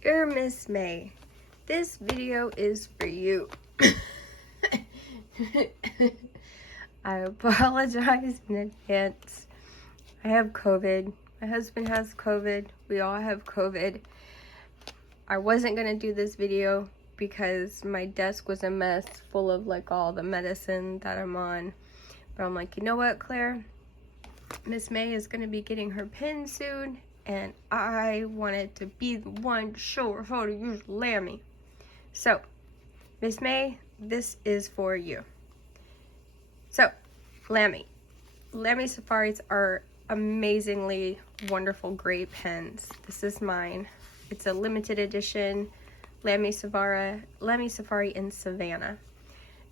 Dear Miss May, this video is for you. I apologize in advance. I have COVID. My husband has COVID. We all have COVID. I wasn't going to do this video because my desk was a mess full of like all the medicine that I'm on. But I'm like, you know what, Claire? Miss May is going to be getting her pin soon. And I wanted to be the one to show her how to use Lamy. So, Miss May, this is for you. So, Lamy Safaris are amazingly wonderful, great pens. This is mine. It's a limited edition Lamy Safari in Savannah.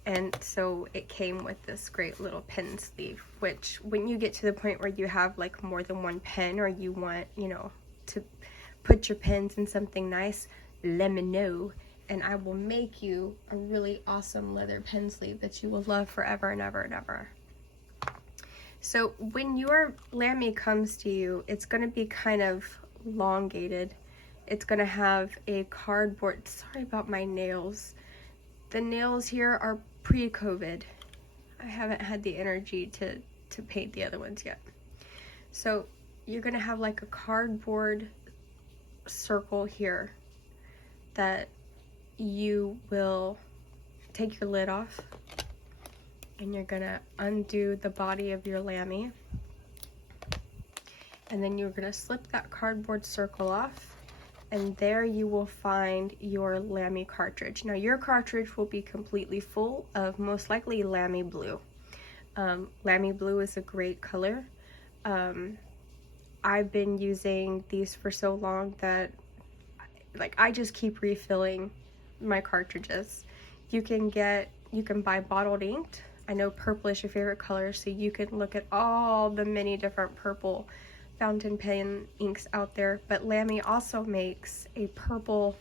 And so it came with this great little pen sleeve, which when you get to the point where you have like more than one pen, or you want, you know, to put your pens in something nice, let me know, and I will make you a really awesome leather pen sleeve that you will love forever and ever and ever. So when your Lamy comes to you, it's going to be kind of elongated. It's going to have a cardboard, sorry about my nails. The nails here are pre-COVID. I haven't had the energy to paint the other ones yet. So you're gonna have like a cardboard circle here that you will take your lid off, and you're gonna undo the body of your Lamy, and then you're gonna slip that cardboard circle off. And there you will find your Lamy cartridge. Now your cartridge will be completely full of most likely Lamy blue. Lamy blue is a great color. I've been using these for so long that I just keep refilling my cartridges. You can buy bottled inked. I know purple is your favorite color, so you can look at all the many different purple fountain pen inks out there, but Lamy also makes a purple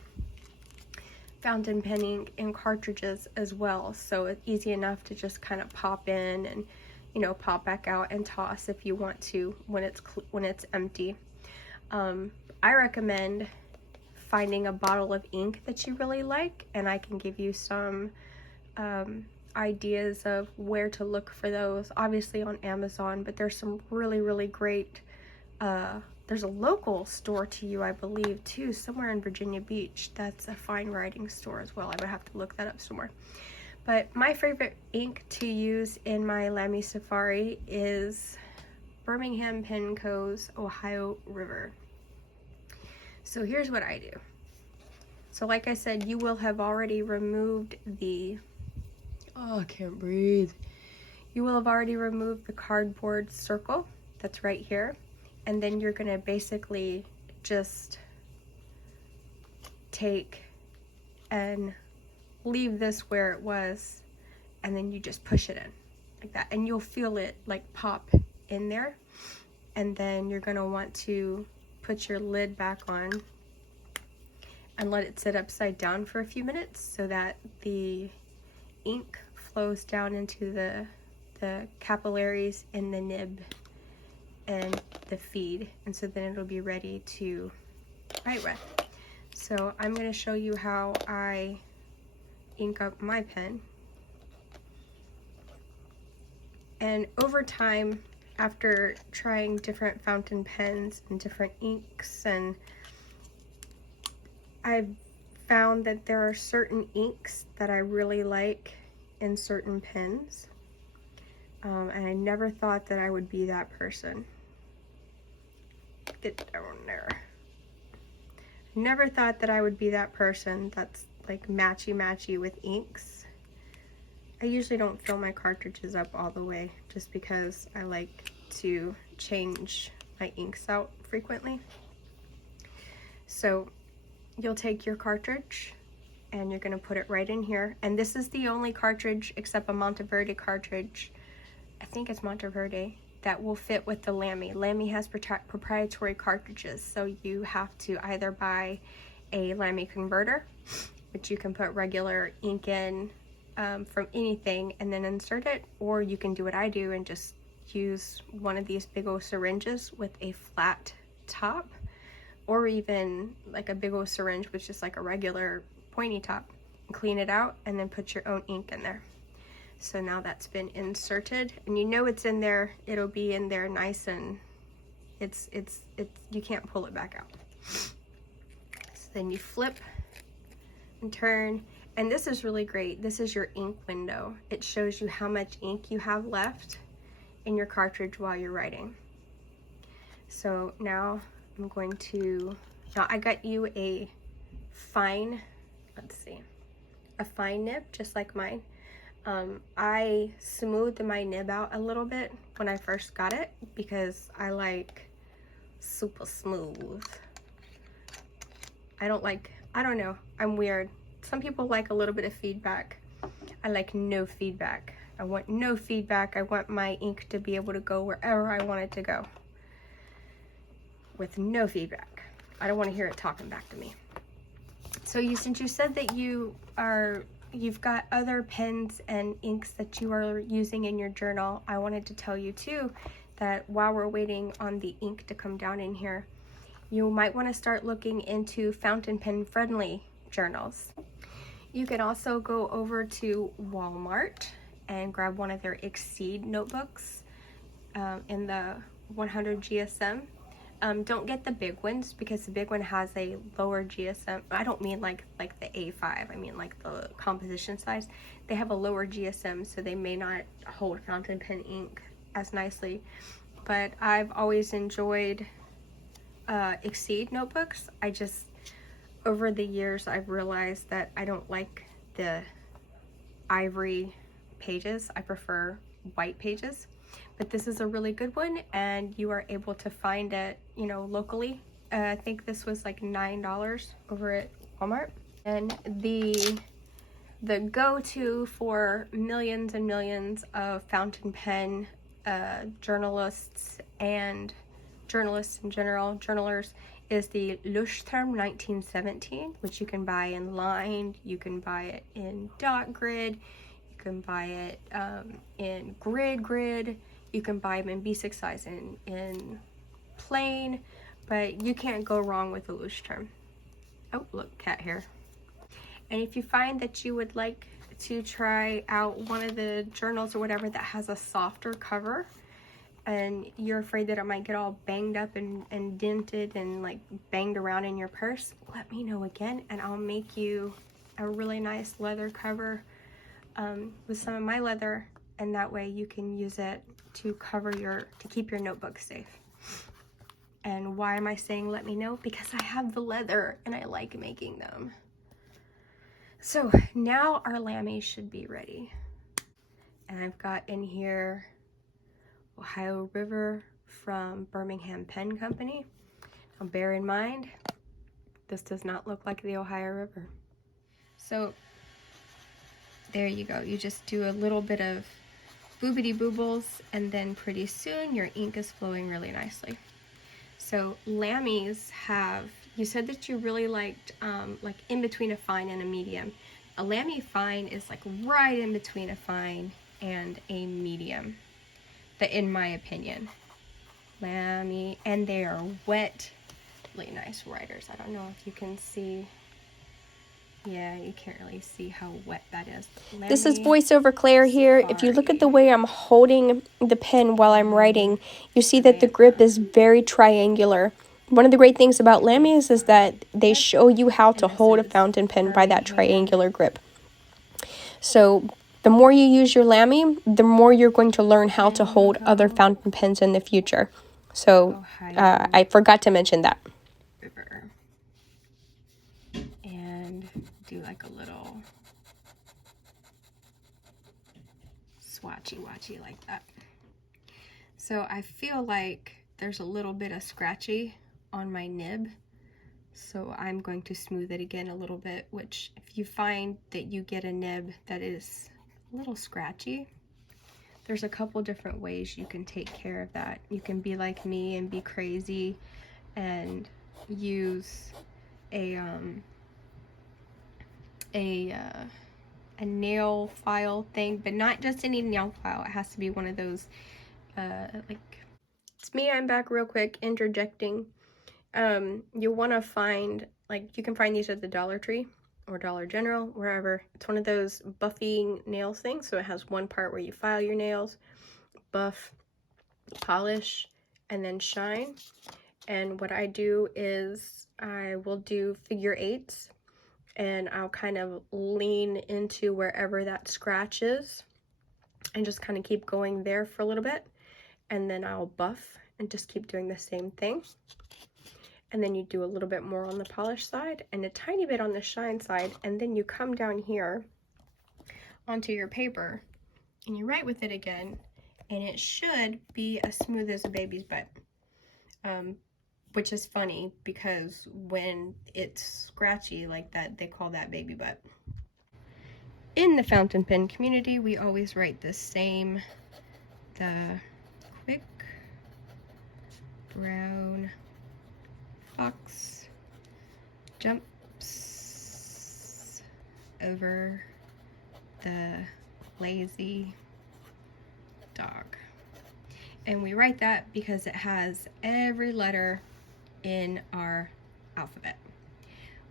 fountain pen ink in cartridges as well, so it's easy enough to just kind of pop in and, you know, pop back out and toss if you want to when it's empty. I recommend finding a bottle of ink that you really like, and I can give you some ideas of where to look for those, obviously on Amazon, but there's some really great there's a local store to you, I believe, too, somewhere in Virginia Beach. That's a fine writing store as well. I would have to look that up somewhere. But my favorite ink to use in my Lamy Safari is Birmingham Pen Co.'s Ohio River. So here's what I do. So like I said, you will have already removed the, oh, I can't breathe. You will have already removed the cardboard circle that's right here. And then you're gonna basically just take and leave this where it was, and then you just push it in like that, and you'll feel it like pop in there. And then you're gonna want to put your lid back on and let it sit upside down for a few minutes so that the ink flows down into the capillaries in the nib and the feed, and so then it'll be ready to write with. So I'm going to show you how I ink up my pen. And over time, after trying different fountain pens and different inks, and I've found that there are certain inks that I really like in certain pens, and I never thought that I would be that person. Get down there. Never thought that I would be that person that's like matchy with inks. I usually don't fill my cartridges up all the way just because I like to change my inks out frequently. So you'll take your cartridge and you're going to put it right in here, and this is the only cartridge except a Monteverde cartridge, I think it's Monteverde, that will fit with the Lamy. Lamy has proprietary cartridges, so you have to either buy a Lamy converter, which you can put regular ink in from anything and then insert it, or you can do what I do and just use one of these big old syringes with a flat top or even like a big old syringe with just like a regular pointy top, and clean it out and then put your own ink in there. So now that's been inserted, and you know it's in there. It'll be in there nice, and it's you can't pull it back out. So then you flip and turn, and this is really great. This is your ink window. It shows you how much ink you have left in your cartridge while you're writing. So now I'm going to, now I got you a fine, let's see, a fine nib just like mine. I smoothed my nib out a little bit when I first got it because I like super smooth. I don't know, I'm weird. Some people like a little bit of feedback. I like no feedback. I want no feedback. I want my ink to be able to go wherever I want it to go with no feedback. I don't want to hear it talking back to me. So since you said that you've got other pens and inks that you are using in your journal, I wanted to tell you too that while we're waiting on the ink to come down in here, you might want to start looking into fountain pen friendly journals. You can also go over to Walmart and grab one of their Exceed notebooks in the 100 GSM. Don't get the big ones because the big one has a lower GSM. I don't mean like the A5, I mean like the composition size. They have a lower GSM, so they may not hold fountain pen ink as nicely. But I've always enjoyed Exceed notebooks. Over the years, I've realized that I don't like the ivory pages. I prefer white pages. But this is a really good one, and you are able to find it, you know, locally. I think this was like $9 over at Walmart. And the go-to for millions and millions of fountain pen journalists and journalists in general, journalers, is the Leuchtturm 1917, which you can buy in lined, you can buy it in dot grid, you can buy it in grid, you can buy them in B6 size in plain, but you can't go wrong with the Leuchtturm. Oh, look, cat hair. And if you find that you would like to try out one of the journals or whatever that has a softer cover, and you're afraid that it might get all banged up and dented and like banged around in your purse, let me know again, and I'll make you a really nice leather cover with some of my leather, and that way you can use it to keep your notebook safe. And why am I saying let me know? Because I have the leather and I like making them. So now our Lamy should be ready. And I've got in here Ohio River from Birmingham Pen Company. Now bear in mind, this does not look like the Ohio River. So there you go. You just do a little bit of boobity boobles, and then pretty soon your ink is flowing really nicely. So Lamys have, you said that you really liked like in between a fine and a medium. A Lamy fine is like right in between a fine and a medium, in my opinion. Lamy, and they are wet, really nice writers. I don't know if you can see. Yeah, you can't really see how wet that is. This is voiceover Claire here. If you look at the way I'm holding the pen while I'm writing, you see that the grip is very triangular. One of the great things about Lamys is that they show you how to hold a fountain pen by that triangular grip. So the more you use your Lamy, the more you're going to learn how to hold other fountain pens in the future. So I forgot to mention that. And do like a little swatchy like that. So I feel like there's a little bit of scratchy on my nib, so I'm going to smooth it again a little bit, which if you find that you get a nib that is a little scratchy, there's a couple different ways you can take care of that. You can be like me and be crazy and use a nail file thing, but not just any nail file. It has to be one of those like, it's me, I'm back real quick interjecting. You want to find, like, you can find these at the Dollar Tree or Dollar General, wherever. It's one of those buffing nails things, so it has one part where you file your nails, buff, polish, and then shine. And what I do is I will do figure eights, and I'll kind of lean into wherever that scratch is and just kind of keep going there for a little bit, and then I'll buff and just keep doing the same thing. And then you do a little bit more on the polish side and a tiny bit on the shine side, and then you come down here onto your paper and you write with it again, and it should be as smooth as a baby's butt. Which is funny because when it's scratchy like that, they call that baby butt. In the fountain pen community, we always write the same, the quick brown fox jumps over the lazy dog. And we write that because it has every letter in our alphabet,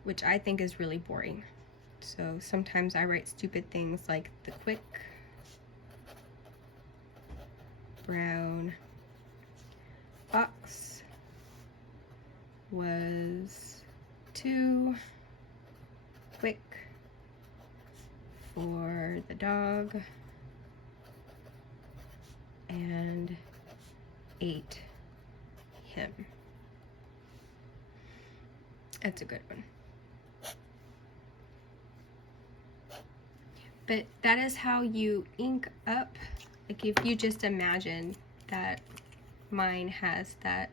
which I think is really boring. So sometimes I write stupid things like the quick brown fox was too quick for the dog and ate him. That's a good one. But that is how you ink up. Like, if you just imagine that mine has that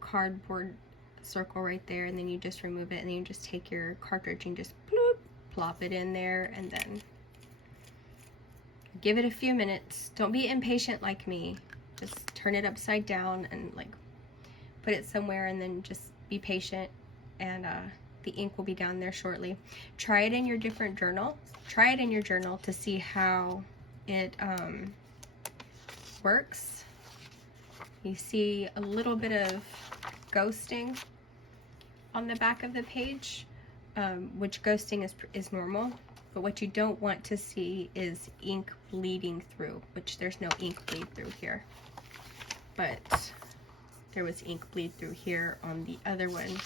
cardboard circle right there, and then you just remove it, and then you just take your cartridge and just bloop, plop it in there, and then give it a few minutes. Don't be impatient like me. Just turn it upside down and like put it somewhere, and then just be patient, and the ink will be down there shortly. Try it in your different journal. Try it in your journal to see how it works. You see a little bit of ghosting on the back of the page, which ghosting is normal, but what you don't want to see is ink bleeding through, which there's no ink bleed through here, but there was ink bleed through here on the other one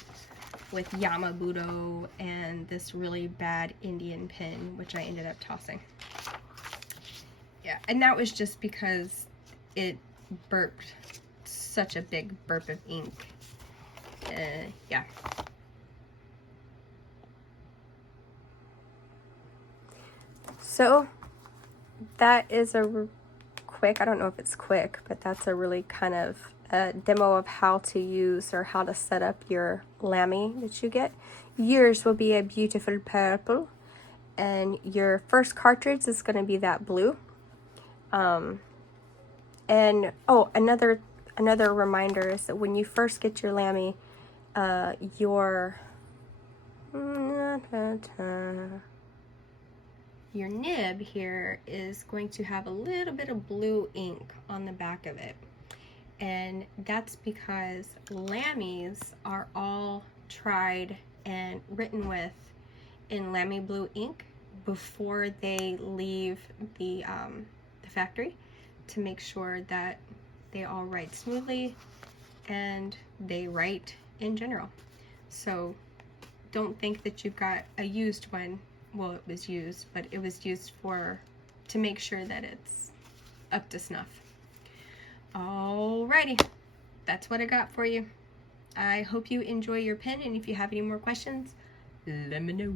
with Yamabudo and this really bad Indian pen, which I ended up tossing. Yeah, and that was just because it burped such a big burp of ink. Yeah. So that is a quick, I don't know if it's quick, but that's a really kind of demo of how to use or how to set up your Lamy that you get. Yours will be a beautiful purple, and your first cartridge is going to be that blue. And oh, another reminder is that when you first get your Lamy, your nib here is going to have a little bit of blue ink on the back of it. And that's because Lamys are all tried and written with in Lamy blue ink before they leave the factory, to make sure that they all write smoothly and they write in general. So don't think that you've got a used one. Well, it was used, but it was used to make sure that it's up to snuff. Alrighty, that's what I got for you. I hope you enjoy your pen, and if you have any more questions, let me know.